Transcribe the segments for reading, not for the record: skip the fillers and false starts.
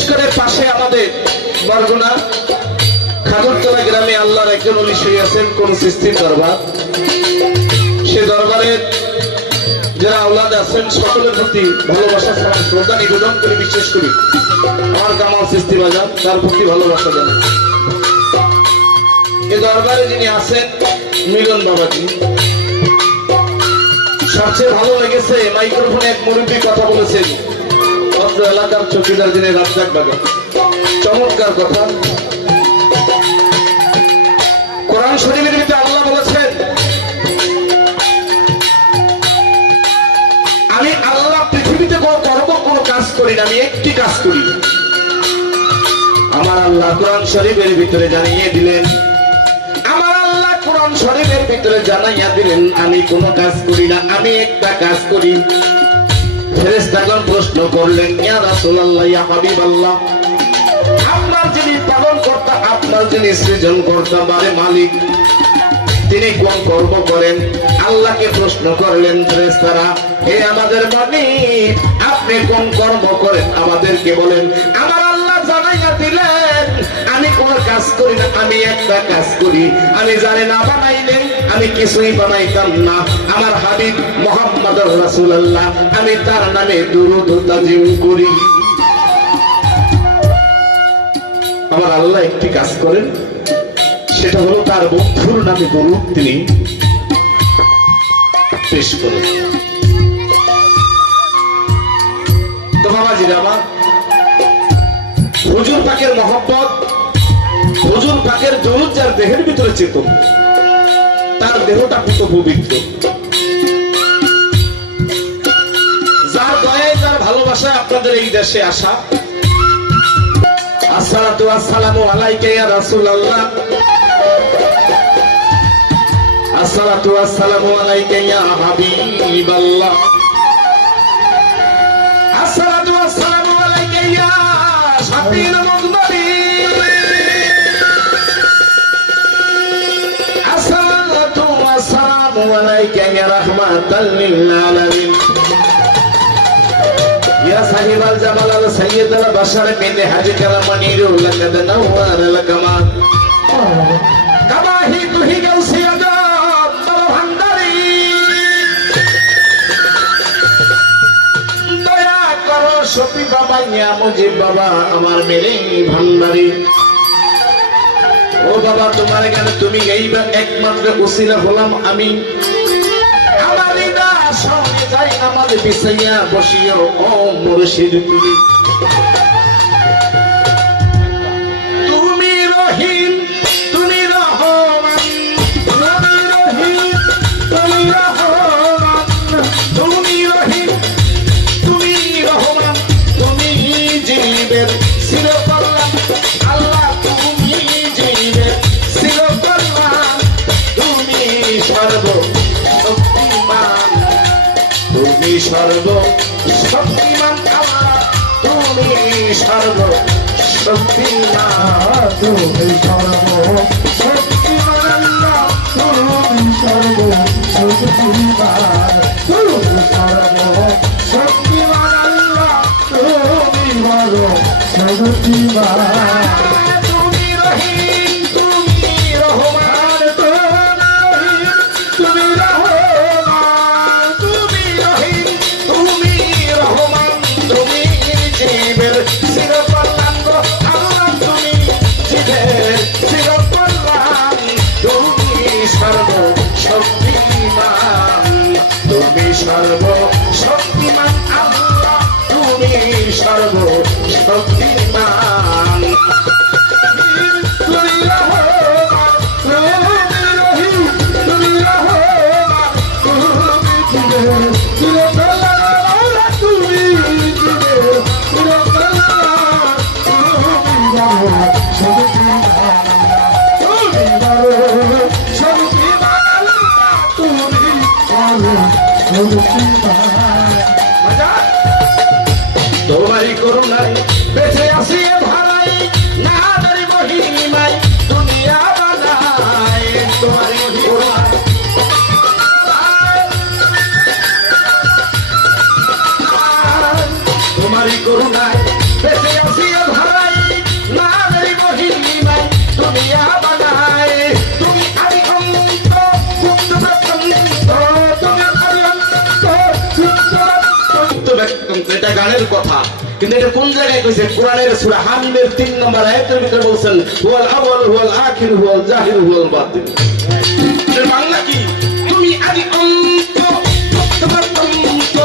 বিশেষ করে পাশে আমাদের বরগুনা খাগড়তলা গ্রামে আল্লাহর একজন ওলি আছেন কোন সৃষ্টির দরবার। সে দরবারের যারা আওলাদ আছেন সকলের প্রতি ভালোবাসা শ্রদ্ধা নিবেদন করে বিশেষ করি আমার কামাল সৃষ্টি বাজার তার প্রতি ভালোবাসা জানাই। এ দরবারে যিনি আছেন মিলন বাবাজি, সবচেয়ে ভালো লেগেছে মাইক্রোফোনে এক মুরব্বী কথা বলেছেন অত্র এলাকার চৌকিদার যিনি রাজ্জাক বাবা, চমৎকার কথা। কোরআন শরীফের ভিতরে আল্লাহ বলেছেন আমি আল্লাহ পৃথিবীতে কোনো কাজ করি না, আমি একটি কাজ করি। আমার আল্লাহ কোরআন শরীফের ভিতরে জানিয়ে দিলেন, আমার আল্লাহ কোরআন শরীফের ভিতরে জানাইয়া দিলেন আমি কোনো কাজ করি না, আমি একটা কাজ করি। ফেরেশতাগণ প্রশ্ন করলেন ইয়া রাসূলুল্লাহ ইয়া হাবিবাল্লাহ, আপনার যিনি পালন কর্তা, আপনার যিনি সৃজন কর্তা বারে মালিক, তিনি কোন কর্ম করেন? আল্লাহকে প্রশ্ন করলেন ফেরেশতারা, হে আমাদের মালিক আপনি কোন কর্ম করেন আমাদেরকে বলেন। আমার আল্লাহ জানাইয়া দিলেন আমি কোন কাজ করি না, আমি একটা কাজ করি। আমি জানি না বানাইলেন আমি কিছুই বানাইতাম না। আমার হাবিব মুহাম্মদুর রাসূলুল্লাহ, আমি তার নামে দুরূদ ও তাজিম করি। আমার আল্লাহ একটি কাজ করেন, সেটা হলো তার বন্ধুর নামে দরুদ তিনি পেশ করেন। তো বাবাজিরা আমার, হুজুর পাকের মহব্বত, হুজুর পাকের দরুদ যার দেহের ভিতরে চেতন, তার দেহটা কত পবিত্র। যার দয়ায় যার ভালোবাসায় আপনাদের এই দেশে আসা। আসসালাতু ওয়াসসালামু আলাইকা ইয়া রাসূলুল্লাহ, আসসালাতু ওয়াসসালামু আলাইকা ইয়া হাবিবাল্লাহ, আসসালাতু ওয়াসসালামু আলাইকা ইয়া শাফিউল মুযনিবিন, আসসালাতু ওয়াসসালামু আলাইকা ইয়া রাহমাতাল লিল আলামিন, ইয়া সাহিবাল জামাল সাইয়্যিদ আল বাশার বিন হাজি কালামানির লাকাদ নাওয়ার আল কামাল কাবাহি তুহি গাউসি আজাদ বল ভান্ডারি, দয়া করো শফি বাবা ইয়া মুজিব বাবা আমার মেরে ভান্ডারি। ও বাবা তোমার এখানে তুমি এইবার একমাত্র ওসিলা হলাম আমি। আমার হৃদয় সঙ্গে যাই আমাদের বিছাইয়া বসিও ও মুর্শিদ তুমি। তুমি রহিম তুমি রহমান, তুমি রহিম তুমি রহমান, তুমি রহিম তুমি রহমান, তুমি জীবের চিরকল্যাণ আল্লাহ, তুমি জীবের চিরকল্যাণ, তুমি সর্ব তুমি সর্ব শক্তিমান আল্লাহ, তুমি সর্ব শক্তিমান, তুমি সর্ব শক্তিমান আল্লাহ, তুমি সর্ব শক্তিমান, তুমি সর্ব শক্তিমান আল্লাহ, তুমি সর্ব শক্তিমান। তুমি রহিম তুমি রহমান, তুমি রহমান, তুমি রহিম তুমি রহমান, তুমি জীবের চিরকল্যাণ আল্লাহ, তুমি জীবের চিরকল্যাণ, তুমি সর্ব শক্তিমান, তুমি সর্ব শক্তিমান আল্লাহ, তুমি সর্ব শক্তিমান। তুমি রহমান তুমি রহিম তুমি রহমান, তুমি জীবের চিরকল্যাণ, তুমি জীবের চিরকল্যাণ, তুমি রহমান শক্তিমান, তুমি রহমান শক্তিমান, তুমি রহমান শক্তিমান। তোমারই করুণায় বেঁচে কোরআনের কথা, কিন্তু এটা কোন জায়গায় কইছে? কোরআনের সূরা হামিমের 3 নম্বর আয়াতের ভিতরে বলছেন হুয়াল আউয়াল হুয়াল আখির হুয়াল জাহির হুয়াল বাতিন। এর বাংলা কি? তুমি আদি অন্ত, তোমার অন্ত,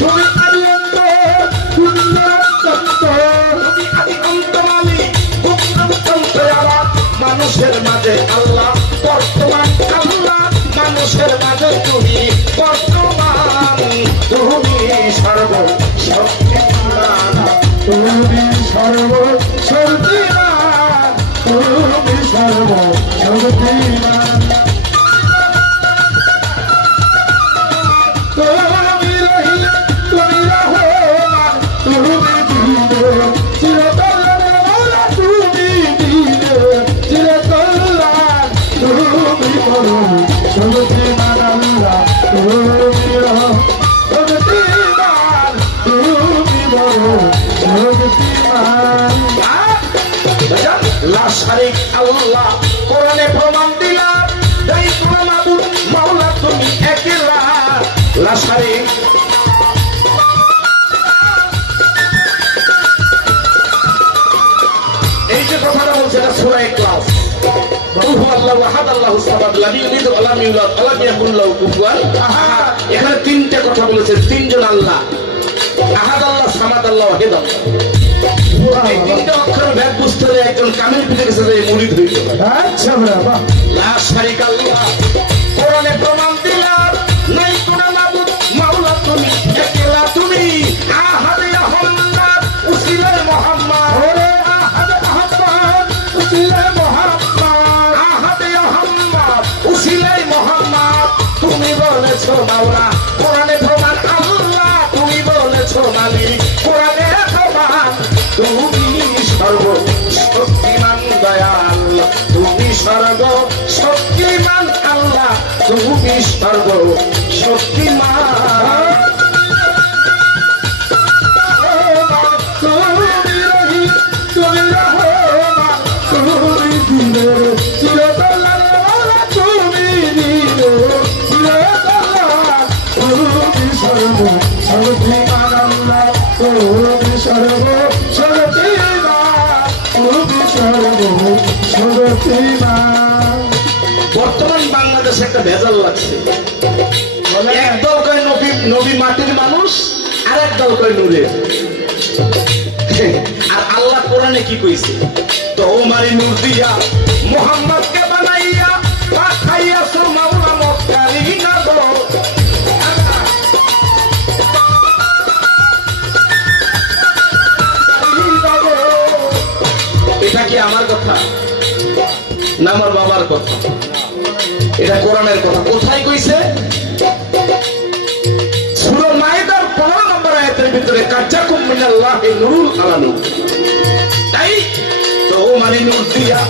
তুমি আদি অন্ত, তুমি আদি অন্ত মানে অন্ত আবার মানুষের মাঝে আল্লাহ বর্তমান, আল্লাহ মানুষের মাঝে তুমি বর্তমান, তুমি সর্ব শক্তিমান, তুমি সর্ব শক্তিমান, তুমি সর্ব শক্তিমান, তুমি রহিম, তুমি রহমান, তুমি দিলে চিরতরে মৌলা, তুমি দিলে চিরকল্যাণ, তুমি বলো শক্তিমান আল্লাহ, তুমি শক্তিমান, তুমি বলো শক্তিমান। লা শারিক আল্লাহ কোরআনে প্রমাণ দিলাম, তাই তোমার মাবুদ মাওলা তুমি একলা, লা শারিক। এই যে কথাটা বলছে এটা সূরা ইখলাস, এখানে 3টে কথা বলেছে, 3 জন আল্লাহ, আহাদ আল্লাহ, সামাদ আল্লাহ, ওয়াহিদ আল্লাহ। এই 3টে অক্ষর ভেদ বুঝতে হলে একজন কামিল পিঠে গেছে যে মুরিদ হইল। আচ্ছা বাবা, লা শারিকা আল্লাহ কোরআনে প্রমাণ দিলাম, নাই কোন মাবুদ মাওলা তুমি একলা, তুমি আহাদে আহম্মদ উসিলে মুহাম্মদ, ওরে আহাদে আহম্মদ উসিলে মুহাম্মদ, আহাদে আহম্মদ উসিলে মুহাম্মদ, তুমি বলেছো মাওলা কোরআনে প্রমাণ আল্লাহ, তুমি বলেছো মালিক কোরআনে প্রমাণ, তুমি সর্ব শক্তিমান দয়াল, তুমি সর্ব শক্তিমান আল্লাহ, তুমি সর্ব শক্তিমান, তুমি রহিম, তুমি রহমান, তুমি দিলে চিরকল্যাণ মৌলা, তুমি দিলে চিরকল্যাণ, তুমি সর্ব শক্তিমান আল্লাহ, তুমি সর্ব শক্তিমান, তুমি সর্ব শক্তিমান। বর্তমান বাংলাদেশে একটা ভেজাল লাগছে, একদল কয় নবী, নবী মাটির মানুষ, আর একদল কয় নূরের। আর আল্লাহ কোরআনে কি কইছে? তো ওমারি নূর দিয়া মুহাম্মদকে বানাইয়া পাঠাইয়াছো মাওলা মক্কারি নগর। এটা কি আমার কথা না আমার বাবার কথা? এটা কোরআনের কথা। কোথায় কইছে? সূরা মাইদার 15 নম্বর আয়াতের ভিতরে কাজ্জাকুম মিনাল্লাহি নূরুল আলা নূর। তাই তো মানে নূর দিয়া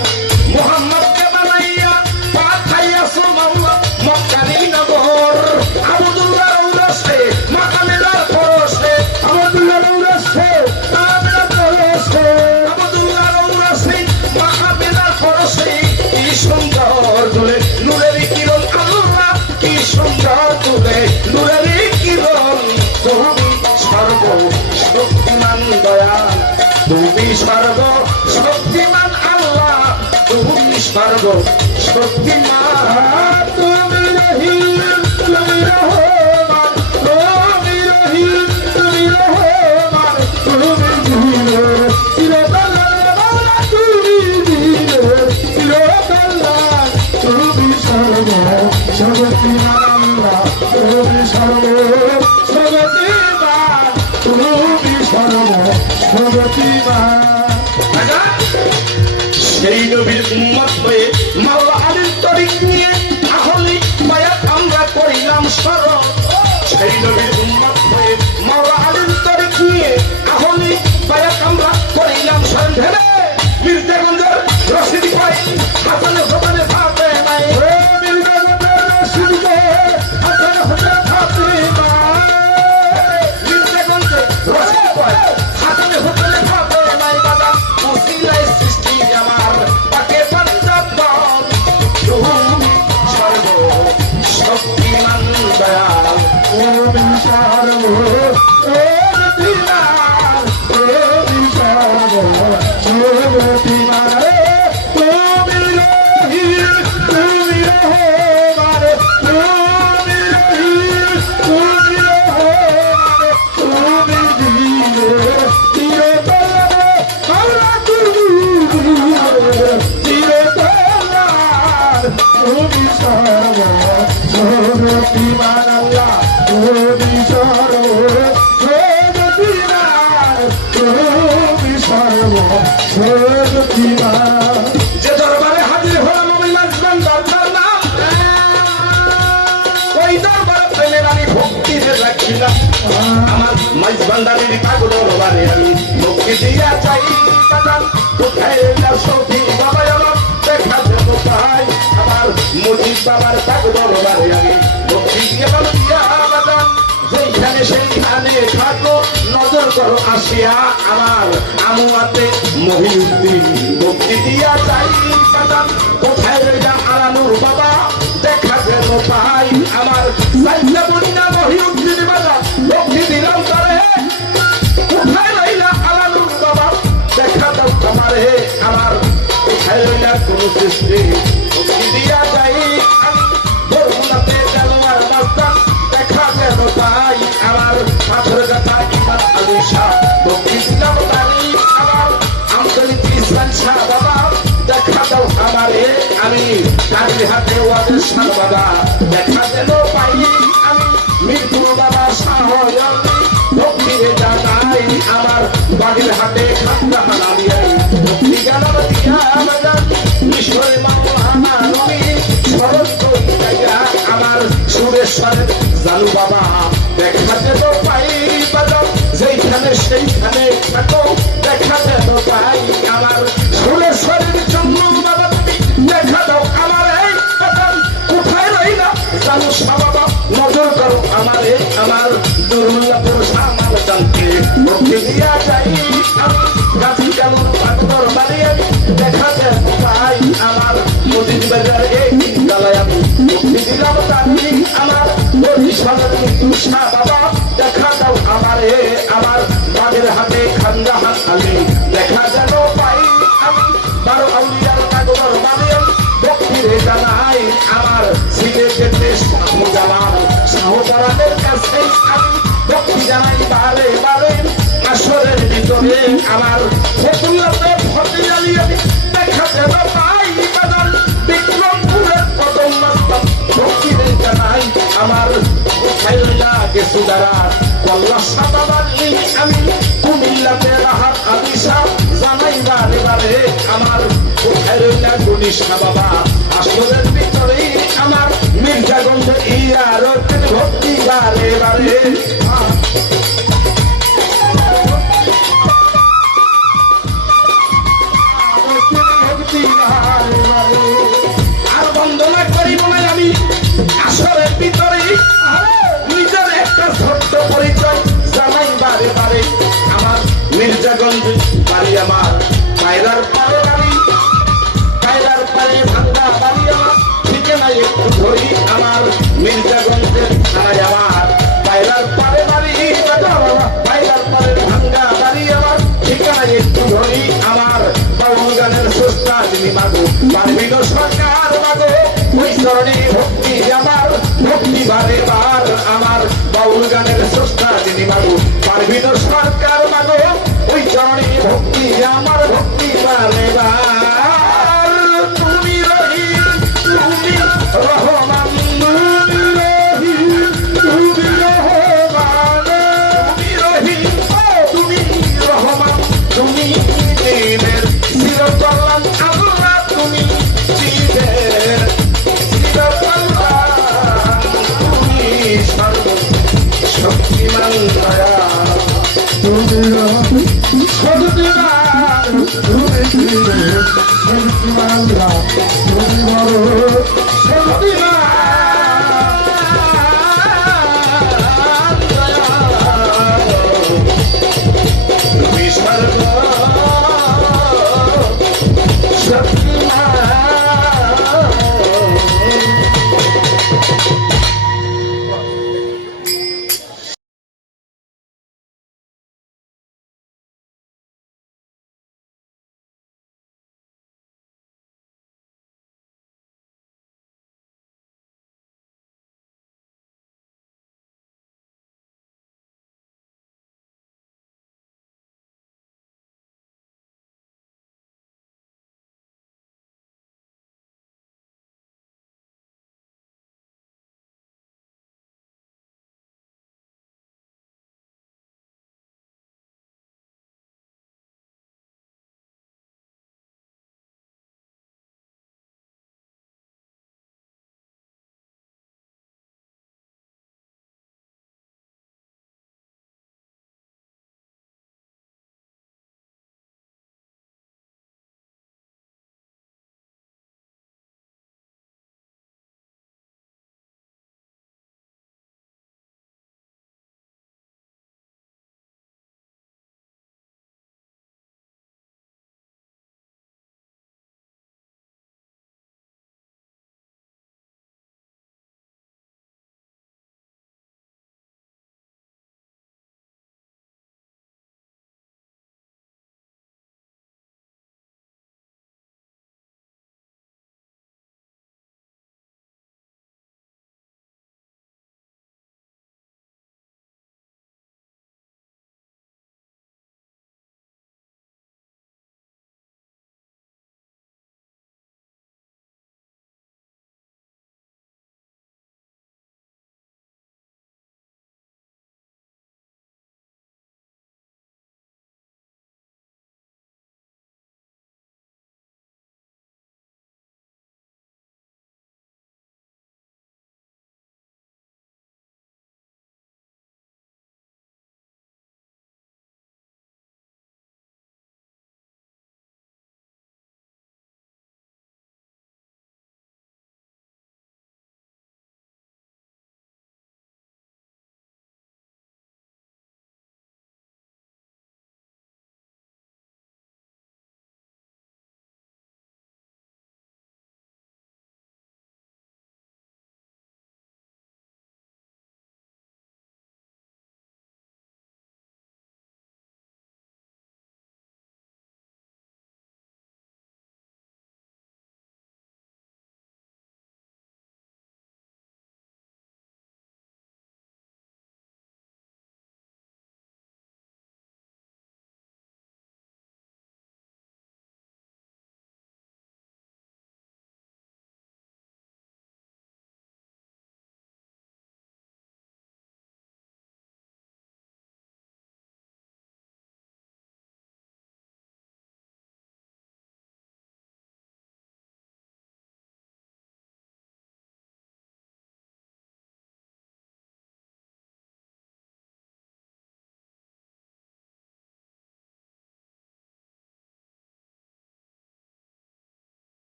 মুহাম্মদকে বানাইয়া পাঠাইয়াছো মাওলা মক্কারি নগর। আবদুল্লাহ রৌলাসে মাকামেলার পরশে, আবদুল্লাহ রৌলাসে মাকামেলার পরশে, আবদুল্লাহ রৌলাসে মাকামেলার পরশে, কি সুন্দর তুলে নূরের কিরণ আল্লাহ, কি সুন্দর তুলে নূরের কিরণ, তুমি সর্ব শক্তিমান দয়াল, তুমি সর্ব শক্তিমান আল্লাহ, তুমি সর্ব শক্তিমান, তুমি রহিম, তুমি রহমান, তুমি রহিম, তুমি রহমান, তুমি দিলে চিরকল্যাণ মৌলা, তুমি দিলে চিরকল্যাণ, তুমি সর্ব শক্তিমান আল্লাহ, তুমি সর্ব শক্তিমান, তুমি সর্ব শক্তিমান। সেই নবীর উম্মত হয়ে মাওলা আলীর তরিক নিয়ে আহলি বায়াত আমরা করিলাম স্মরণ। সেই নবীর উম্মত হয়ে মাওলা আলীর তরিক নিয়ে আহলি বায়াত আমরা করিলাম স্মরণ। ভেবে মির্জাগঞ্জের রশিদ ভাই হাসানে হোসেনে ফাতে নাই, মির্জাগঞ্জের রশিদ ভাই হাসানে হোসেনে ফাতে নাই, মির্জাগঞ্জের রশিদ ভাই হাসানে হোসেনে ফাতে নাই, বাবা উসিলায় সৃষ্টি আমার তাকে পাঞ্জাব দল, তুমি সর্ব শক্তিমান দয়াল, তুমি সর্ব শক্তিমান, যে দরবারে হাজির হলাম আমি মাঝবান দরবার নাম ওই দরবারে পেলে আমি ভক্তিতে রাখিলাম আমার মাঝবান্ডারির পাগল দরবারে আমি ভক্তি দিয়া চাই কোথায় সৌদি বাবা আমার দেখা যেন পাই আমার মুজিব বাবার পাগল দরবারে আমি ভক্তি দিয়া বাজান যেখানে সেইখানে থাকো নজর করো আসিয়া আমার আমুয়াতে মহিউদ্দিন ভক্তি দিয়া চাই বাজান কোথায় রইলা আলানুর বাবা দেখা যেন পাই আমার সাইজা বন্যা মহিউদ্দিন বাজান ভক্তি দিলাম তারে কোথায় রইলা আলানুর বাবা দেখা দাও আমারে আমার কোথায় রইলা কোন সৃষ্টি ভক্তি দিয়া যাই আমি বরগুনাতে জানোয়ার মাস্তান দেখা যেন পাই আমার পাথর গাথা ইমাম আলী শাহ ভক্তি দিলাম তারি আমার আন্তরিক ইসলাম শাহ বাবা দেখা দাও আমারে আমি কাজের হাতে ওয়াদের শাহ বাবা দেখা যেন পাই আমি মৃত্যু বাবা শাহ ভক্তি রে জানাই আমার বাড়ির হাতে খান্দা হানালিয়াই ভক্তি গান দিয়া বাজান ঈশ্বরের মামলা নবী স্মরণ করি জায়গা আমার সুরেশ্বরের জানু বাবা দেখা যেন পাই বাজান যেইখানে সেইখানে থাকো দেখা যেন পাই আমার সুরেশ্বরের জন্য বাবা তুমি দেখা দাও আমার এই বাজান কোথায় রইলা জানু বাবা নজর করো আমারে আমার দুর্লভপুর সামাল জানতে ভক্তি দিয়া যাই আমি গাছি কেমন পাথর বাড়ি আমি দেখা যেন পাই আমার মজিদ বাজার এই গালায় আমি ভক্তি দিলাম তারি আমার বরিশালের মৃত্যু শাহ বাবা দেখা দাও আমারে আমার বাগের হাতে খান্দাহান আলী দেখা যেন পাই আমি 12 আউলিয়ার কাগর বাড়ি আমি ভক্তি রে জানাই আমার সিলেটের শাহজালাল শাহজালালের কাছে আমি ভক্তি জানাই বারে বারে আসরের ভিতরে আমার ফতুল্লাতে ফতে জ্বালিয়ে আমি দেখা যেন পাই বাজান বিক্রমপুরের কদম মাস্তান ভক্তি রে জানাই আমার কোথায় লাগে সুদারা কল্লা সাদা বাড়ি আমি কুমিল্লাতে রাহাত আলী শাহ জানাই বারে বারে আমার কোথায় রইলা গণিশা বাবা আসরের ভিতরে আমার মির্জাগঞ্জ ইয়ার ভক্তি বারে বারে আর বন্দনা করি বলে আমি আসরের ভিতরে নিজের একটা ছোট্ট পরিচয় জানাই বারে বারে আমার মির্জাগঞ্জ বাড়ি আমার পায়রার পারে বাড়ি পায়রার পারে ভাঙ্গা বাড়ি আমার ঠিকানায় একটু ধরি আমার মির্জাগঞ্জের থানায় আমার পায়রার পারে বাড়ি পায়রার পারে ভাঙ্গা বাড়ি আমার ঠিকানায় একটু ধরি আমার বাউল গানের সুস্তা যিনি মাগো পারবিন সরকার মাগো ওই চরণে ভক্তি আমার ভক্তি বারে বার আমার বাউল গানের সুস্তা যিনি মাগো পারবিন সরকার মাগো ওই চরণে ভক্তি আমার ভক্তি বারে বার তুমি রহিম তুমি রহমান তুমি রহমান তুমি দিনের চিরকল্যাণ আল্লাহ তুমি জীবের চিরকল্যাণ তুমি সর্বশক্তিমান দয়া তুমি সদুদিবার তুমি জীবের চিরকল্যাণ তুমি বড়